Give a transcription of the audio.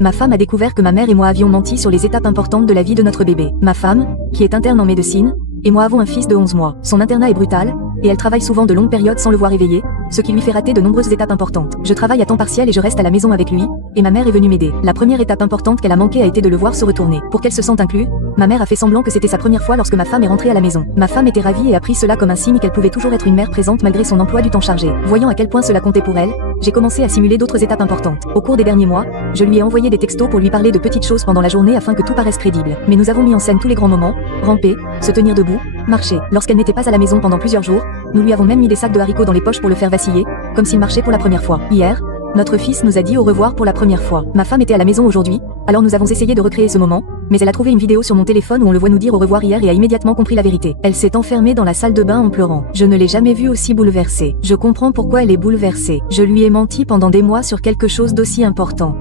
Ma femme a découvert que ma mère et moi avions menti sur les étapes importantes de la vie de notre bébé. Ma femme, qui est interne en médecine, et moi avons un fils de 11 mois. Son internat est brutal, et elle travaille souvent de longues périodes sans le voir éveillé, ce qui lui fait rater de nombreuses étapes importantes. Je travaille à temps partiel et je reste à la maison avec lui, et ma mère est venue m'aider. La première étape importante qu'elle a manqué a été de le voir se retourner. Pour qu'elle se sente inclus, ma mère a fait semblant que c'était sa première fois lorsque ma femme est rentrée à la maison. Ma femme était ravie et a pris cela comme un signe qu'elle pouvait toujours être une mère présente malgré son emploi du temps chargé. Voyant à quel point cela comptait pour elle, j'ai commencé à simuler d'autres étapes importantes. Au cours des derniers mois, je lui ai envoyé des textos pour lui parler de petites choses pendant la journée afin que tout paraisse crédible. Mais nous avons mis en scène tous les grands moments, ramper, se tenir debout, marcher. Lorsqu'elle n'était pas à la maison pendant plusieurs jours, nous lui avons même mis des sacs de haricots dans les poches pour le faire vaciller, comme s'il marchait pour la première fois. Hier, notre fils nous a dit au revoir pour la première fois. Ma femme était à la maison aujourd'hui, alors nous avons essayé de recréer ce moment, mais elle a trouvé une vidéo sur mon téléphone où on le voit nous dire au revoir hier et a immédiatement compris la vérité. Elle s'est enfermée dans la salle de bain en pleurant. Je ne l'ai jamais vue aussi bouleversée. Je comprends pourquoi elle est bouleversée. Je lui ai menti pendant des mois sur quelque chose d'aussi important.